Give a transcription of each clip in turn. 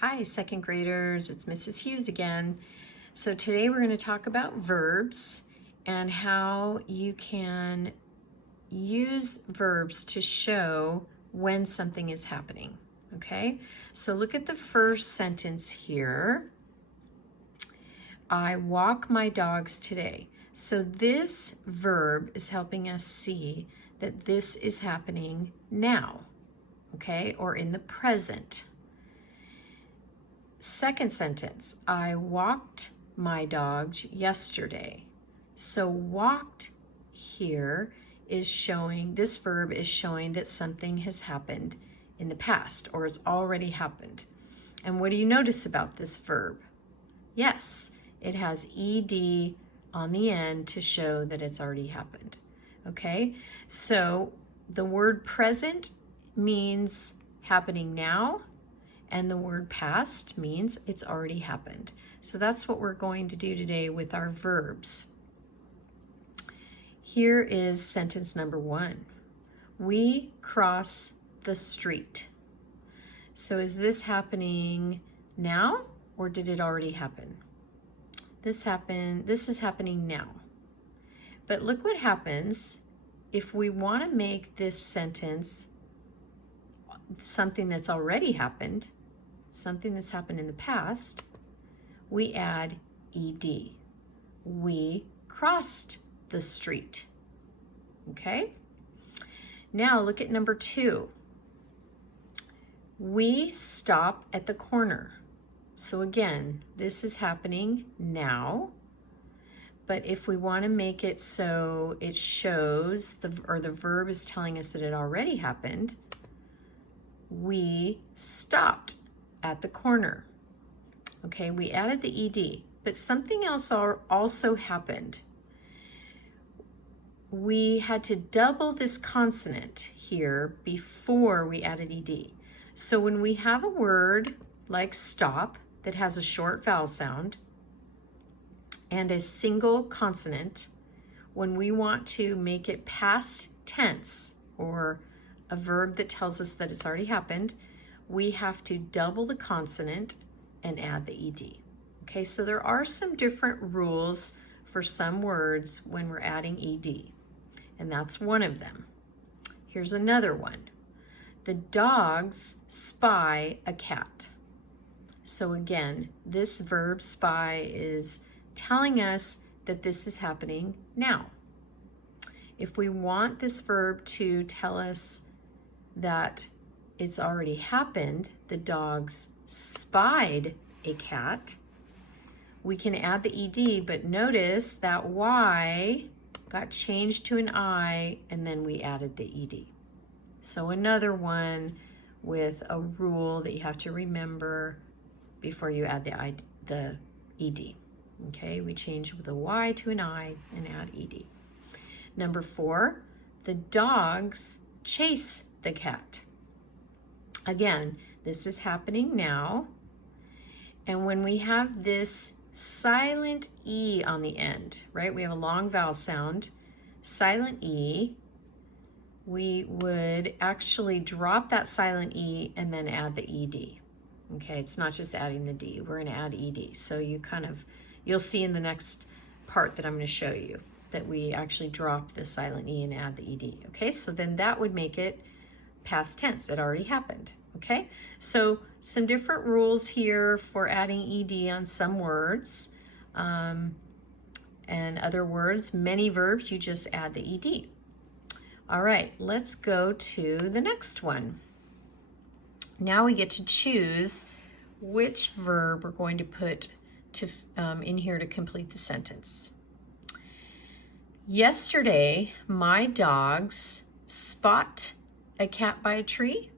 Hi, second graders, it's Mrs. Hughes again. So today we're going to talk about verbs and how you can use verbs to show when something is happening, okay? So look at the first sentence here. I walk my dogs today. So this verb is helping us see that this is happening now, okay, or in the present. Second sentence, I walked my dogs yesterday. So walked here is showing, this verb is showing that something has happened in the past or it's already happened. And what do you notice about this verb? Yes, it has ed on the end to show that it's already happened. Okay, so the word present means happening now, and the word past means it's already happened. So that's what we're going to do today with our verbs. Here is sentence number 1. We cross the street. So is this happening now or did it already happen? This is happening now. But look what happens if we want to make this sentence something that's already happened, something that's happened in the past, we add ed. We crossed the street. Okay? Now look at number 2. We stop at the corner. So again, this is happening now, but if we want to make it so it shows, the verb is telling us that it already happened, we stopped at the corner. Okay, we added the ed, but something else also happened. We had to double this consonant here before we added ed. So when we have a word like stop that has a short vowel sound and a single consonant, when we want to make it past tense or a verb that tells us that it's already happened, we have to double the consonant and add the ed. Okay, so there are some different rules for some words when we're adding ed, and that's one of them. Here's another one. The dogs spy a cat. So again, this verb spy is telling us that this is happening now. If we want this verb to tell us that it's already happened, the dogs spied a cat, we can add the ed, but notice that y got changed to an I and then we added the ed. So another one with a rule that you have to remember before you add the ed. Okay, we change the y to an I and add ed. Number 4, the dogs chase the cat. Again, this is happening now. And when we have this silent E on the end, right? We have a long vowel sound, silent E. We would actually drop that silent E and then add the ed. Okay, it's not just adding the D, we're gonna add ed. So you'll see in the next part that I'm gonna show you that we actually drop the silent E and add the ed. Okay, so then that would make it past tense, it already happened. Okay, so some different rules here for adding ed on some words, and other words, many verbs, you just add the ed. All right, let's go to the next one. Now we get to choose which verb we're going to put in here to complete the sentence. Yesterday, my dogs spot a cat by a tree,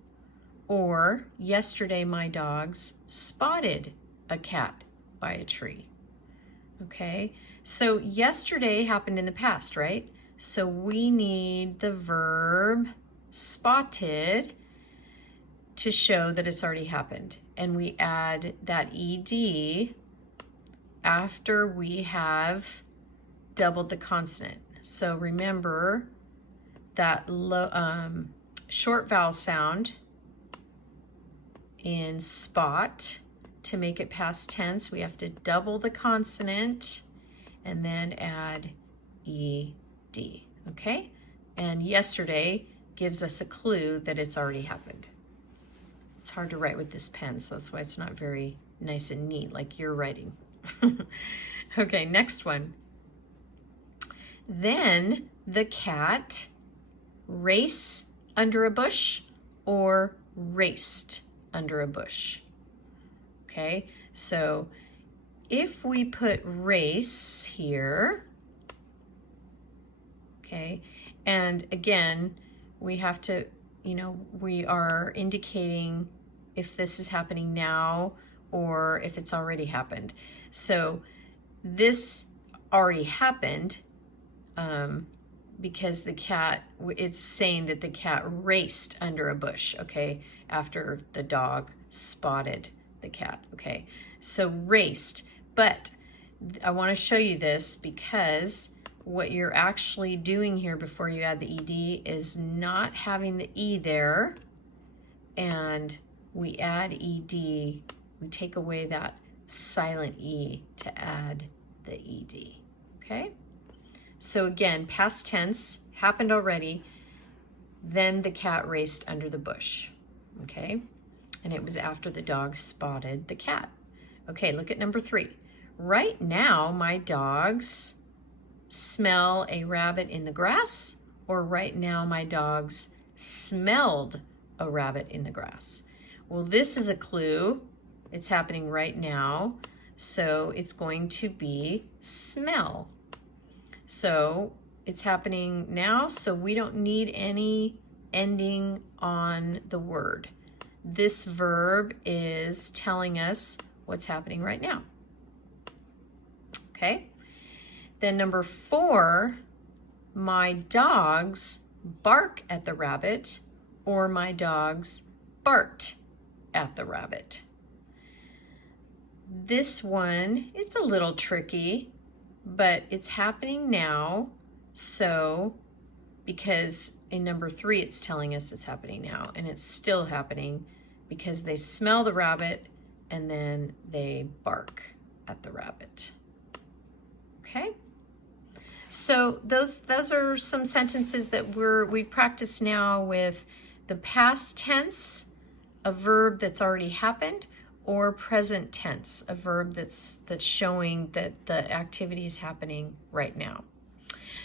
or yesterday my dogs spotted a cat by a tree. Okay, so yesterday happened in the past, right? So we need the verb spotted to show that it's already happened. And we add that ed after we have doubled the consonant. So remember that short vowel sound in spot to make it past tense, we have to double the consonant and then add ed, okay? And yesterday gives us a clue that it's already happened. It's hard to write with this pen, so that's why it's not very nice and neat like you're writing. Okay, next one. Then the cat race under a bush or raced under a bush. Okay, so if we put race here, okay, and again, we have to, we are indicating if this is happening now or if it's already happened. So this already happened because the cat, it's saying that the cat raced under a bush, okay, after the dog spotted the cat, okay? So raced, but I want to show you this because what you're actually doing here before you add the ed is not having the e there, and we add ed, we take away that silent e to add the ed, okay? So again, past tense, happened already, then the cat raced under the bush, okay? And it was after the dog spotted the cat. Okay, look at number 3. Right now, my dogs smell a rabbit in the grass, or right now my dogs smelled a rabbit in the grass. Well, this is a clue. It's happening right now, so it's going to be smell. So it's happening now, so we don't need any ending on the word. This verb is telling us what's happening right now. Okay? Then number 4, my dogs bark at the rabbit, or my dogs barked at the rabbit. This one, it's a little tricky, but it's happening now. So, because in number 3, it's telling us it's happening now, and it's still happening because they smell the rabbit and then they bark at the rabbit. Okay? So those are some sentences that we practice now with the past tense, a verb that's already happened, or present tense, a verb that's showing that the activity is happening right now.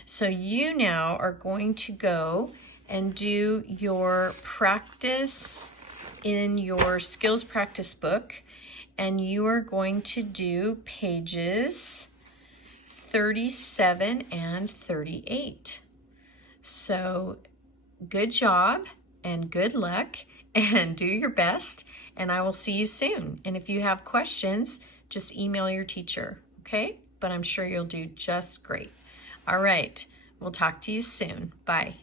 So you now are going to go and do your practice in your skills practice book, and you are going to do pages 37 and 38. So good job and good luck, and do your best, and I will see you soon. And if you have questions, just email your teacher, okay? But I'm sure you'll do just great. All right, we'll talk to you soon. Bye.